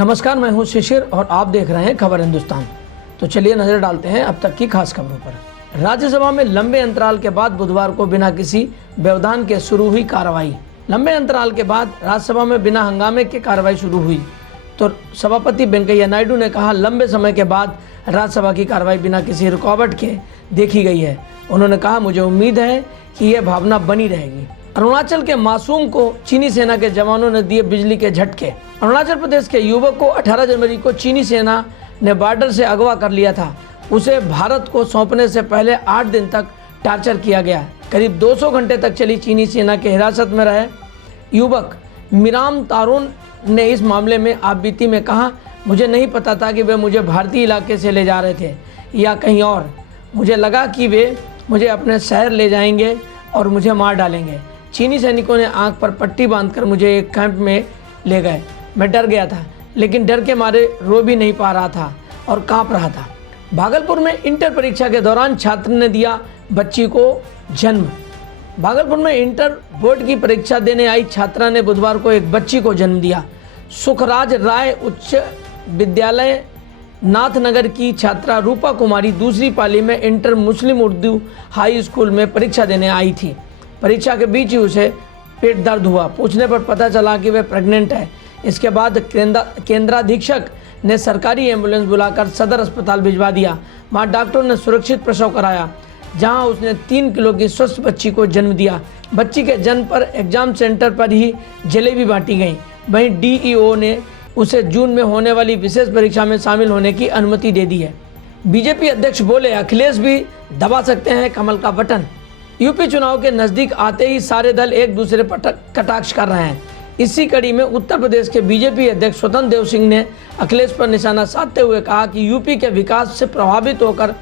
नमस्कार, मैं हूं शिशिर और आप देख रहे हैं खबर हिंदुस्तान। तो चलिए नजर डालते हैं अब तक की खास खबरों पर। राज्यसभा में लंबे अंतराल के बाद बुधवार को बिना किसी व्यवधान के शुरू हुई कार्रवाई। लंबे अंतराल के बाद राज्यसभा में बिना हंगामे के कार्रवाई शुरू हुई तो सभापति वेंकैया नायडू ने कहा, लंबे समय के बाद राज्यसभा की कार्रवाई बिना किसी रुकावट के देखी गई है। उन्होंने कहा, मुझे उम्मीद है कि यह भावना बनी रहेगी। अरुणाचल के मासूम को चीनी सेना के जवानों ने दिए बिजली के झटके। अरुणाचल प्रदेश के युवक को 18 जनवरी को चीनी सेना ने बॉर्डर से अगवा कर लिया था। उसे भारत को सौंपने से पहले 8 दिन तक टॉर्चर किया गया। करीब 200 घंटे तक चली चीनी सेना के हिरासत में रहे युवक मिराम तारोन ने इस मामले में आपबीती में कहा, मुझे नहीं पता था कि वे मुझे भारतीय इलाके से ले जा रहे थे या कहीं और। मुझे लगा कि वे मुझे अपने शहर ले जाएंगे और मुझे मार डालेंगे। चीनी सैनिकों ने आंख पर पट्टी बांधकर मुझे एक कैंप में ले गए। मैं डर गया था, लेकिन डर के मारे रो भी नहीं पा रहा था और कांप रहा था। भागलपुर में इंटर परीक्षा के दौरान छात्र ने दिया बच्ची को जन्म। भागलपुर में इंटर बोर्ड की परीक्षा देने आई छात्रा ने बुधवार को एक बच्ची को जन्म दिया। सुखराज राय उच्च विद्यालय नाथनगर की छात्रा रूपा कुमारी दूसरी पाली में इंटर मुस्लिम उर्दू हाई स्कूल में परीक्षा देने आई थी। परीक्षा के बीच ही उसे पेट दर्द हुआ। पूछने पर पता चला कि वह प्रेग्नेंट है। इसके बाद केंद्राधीक्षक ने सरकारी एम्बुलेंस बुलाकर सदर अस्पताल भिजवा दिया। वहाँ डॉक्टरों ने सुरक्षित प्रसव कराया, जहां उसने 3 किलो की स्वस्थ बच्ची को जन्म दिया। बच्ची के जन्म पर एग्जाम सेंटर पर ही जलेबी बांटी गई। वहीं डीईओ ने उसे जून में होने वाली विशेष परीक्षा में शामिल होने की अनुमति दे दी है। बीजेपी अध्यक्ष बोले, अखिलेश भी दबा सकते हैं कमल का बटन। यूपी चुनाव के नजदीक आते ही सारे दल एक दूसरे पर कटाक्ष कर रहे हैं। इसी कड़ी में उत्तर प्रदेश के बीजेपी अध्यक्ष स्वतंत्र देव सिंह ने अखिलेश पर निशाना साधते हुए कहा कि यूपी के विकास से प्रभावित होकर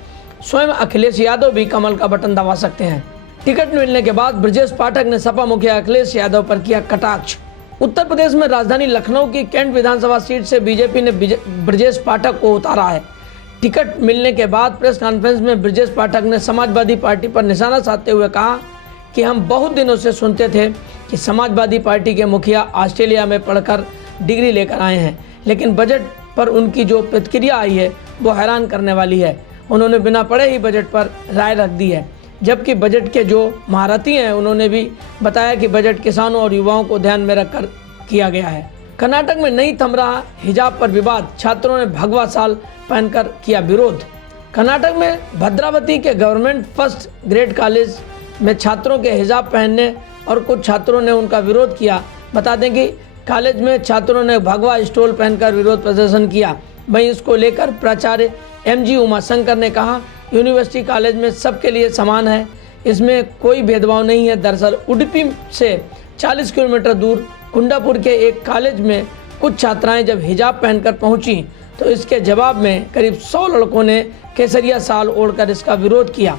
स्वयं अखिलेश यादव भी कमल का बटन दबा सकते हैं। टिकट मिलने के बाद ब्रजेश पाठक ने सपा मुखिया अखिलेश यादव पर किया कटाक्ष। उत्तर प्रदेश में राजधानी लखनऊ की कैंट विधानसभा सीट से बीजेपी ने ब्रजेश पाठक को उतारा है। टिकट मिलने के बाद प्रेस कॉन्फ्रेंस में ब्रजेश पाठक ने समाजवादी पार्टी पर निशाना साधते हुए कहा कि हम बहुत दिनों से सुनते थे कि समाजवादी पार्टी के मुखिया ऑस्ट्रेलिया में पढ़कर डिग्री लेकर आए हैं, लेकिन बजट पर उनकी जो प्रतिक्रिया आई है वो हैरान करने वाली है। उन्होंने बिना पढ़े ही बजट पर राय रख दी है, जबकि बजट के जो महारथी हैं उन्होंने भी बताया कि बजट किसानों और युवाओं को ध्यान में रखकर किया गया है। कर्नाटक में नहीं थम रहा हिजाब पर विवाद, छात्रों ने भगवा शाल पहनकर किया विरोध। कर्नाटक में भद्रावती के गवर्नमेंट फर्स्ट ग्रेड कॉलेज में छात्रों के हिजाब पहनने और कुछ छात्रों ने उनका विरोध किया। बता दें कि कॉलेज में छात्रों ने भगवा स्टोल पहनकर विरोध प्रदर्शन किया। वहीं इसको लेकर प्राचार्य MG उमाशंकर ने कहा, यूनिवर्सिटी कॉलेज में सबके लिए समान है, इसमें कोई भेदभाव नहीं है। दरअसल उडुपी से 40 किलोमीटर दूर कुंडापुर के एक कॉलेज में कुछ छात्राएं जब हिजाब पहनकर पहुंची तो इसके जवाब में करीब 100 लड़कों ने केसरिया शाल ओढ़कर इसका विरोध किया।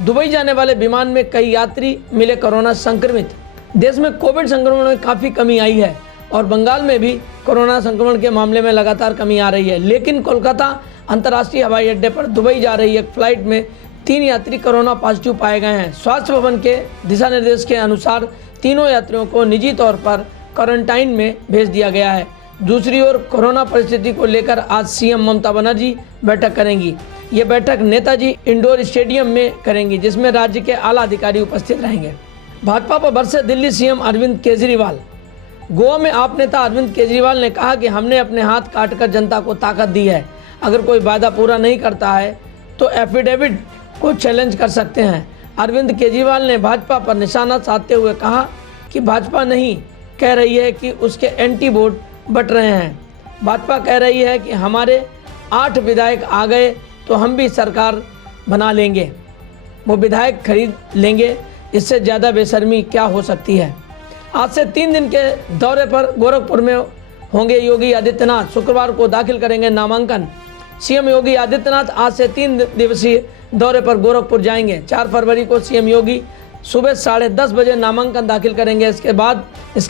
दुबई जाने वाले विमान में कई यात्री मिले कोरोना संक्रमित। देश में कोविड संक्रमण में काफ़ी कमी आई है और बंगाल में भी कोरोना संक्रमण के मामले में लगातार कमी आ रही है, लेकिन कोलकाता अंतर्राष्ट्रीय हवाई अड्डे पर दुबई जा रही एक फ्लाइट में 3 यात्री कोरोना पॉजिटिव पाए गए हैं। स्वास्थ्य भवन के दिशा निर्देश के अनुसार तीनों यात्रियों को निजी तौर पर क्वारंटाइन में भेज दिया गया है। दूसरी ओर कोरोना परिस्थिति को लेकर आज सीएम ममता बनर्जी बैठक करेंगी। ये बैठक नेताजी इंडोर स्टेडियम में करेंगी, जिसमें राज्य के आला अधिकारी उपस्थित रहेंगे। भाजपा पर बरसे दिल्ली सीएम अरविंद केजरीवाल। गोवा में आप नेता अरविंद केजरीवाल ने कहा कि हमने अपने हाथ काटकर जनता को ताकत दी है। अगर कोई वादा पूरा नहीं करता है तो एफिडेविट को चैलेंज कर सकते हैं। अरविंद केजरीवाल ने भाजपा पर निशाना साधते हुए कहा कि भाजपा नहीं कह रही है कि उसके एंटी वोट बट रहे हैं। भाजपा कह रही है कि हमारे 8 विधायक आ गए तो हम भी सरकार बना लेंगे, वो विधायक खरीद लेंगे। इससे ज़्यादा बेशर्मी क्या हो सकती है। आज से 3 दिन के दौरे पर गोरखपुर में होंगे योगी आदित्यनाथ। शुक्रवार को दाखिल करेंगे नामांकन। सीएम योगी आदित्यनाथ आज से 3 दिवसीय दौरे पर गोरखपुर जाएंगे। 4 फरवरी को सीएम योगी सुबह 10:30 बजे नामांकन दाखिल करेंगे। इसके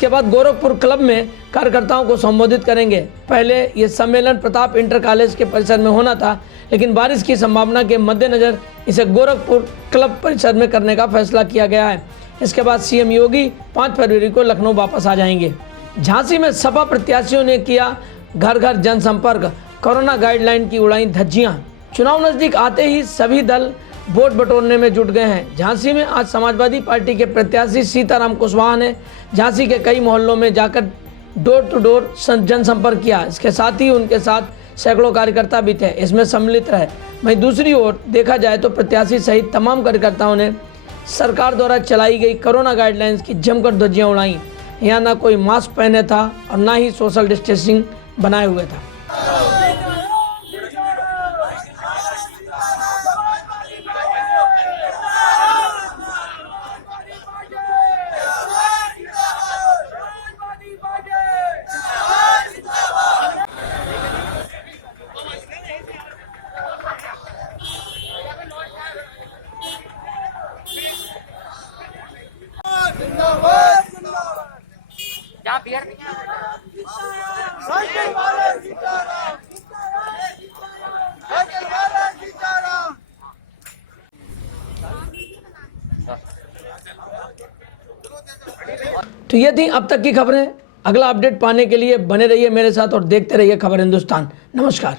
बाद गोरखपुर क्लब में कार्यकर्ताओं को संबोधित करेंगे। पहले ये सम्मेलन प्रताप इंटर कॉलेज के परिसर में होना था, लेकिन बारिश की संभावना के मद्देनजर इसे गोरखपुर क्लब परिसर में करने का फैसला किया गया है। इसके बाद सीएम योगी 5 फरवरी को लखनऊ वापस आ जाएंगे। झांसी में सपा प्रत्याशियों ने किया घर घर जनसंपर्क, कोरोना गाइडलाइन की उड़ाई धज्जियां। चुनाव नजदीक आते ही सभी दल वोट बटोरने में जुट गए हैं। झांसी में आज समाजवादी पार्टी के प्रत्याशी सीताराम कुशवाहा ने झांसी के कई मोहल्लों में जाकर डोर टू डोर जनसंपर्क किया। इसके साथ ही उनके साथ सैकड़ों कार्यकर्ता भी थे, इसमें सम्मिलित रहे। वहीं दूसरी ओर देखा जाए तो प्रत्याशी सहित तमाम कार्यकर्ताओं ने सरकार द्वारा चलाई गई कोरोना गाइडलाइंस की जमकर धज्जियां उड़ाई। यहाँ ना कोई मास्क पहने था और ना ही सोशल डिस्टेंसिंग बनाए हुए था। तो ये थी अब तक की खबरें। अगला अपडेट पाने के लिए बने रहिए मेरे साथ और देखते रहिए खबर हिंदुस्तान। नमस्कार।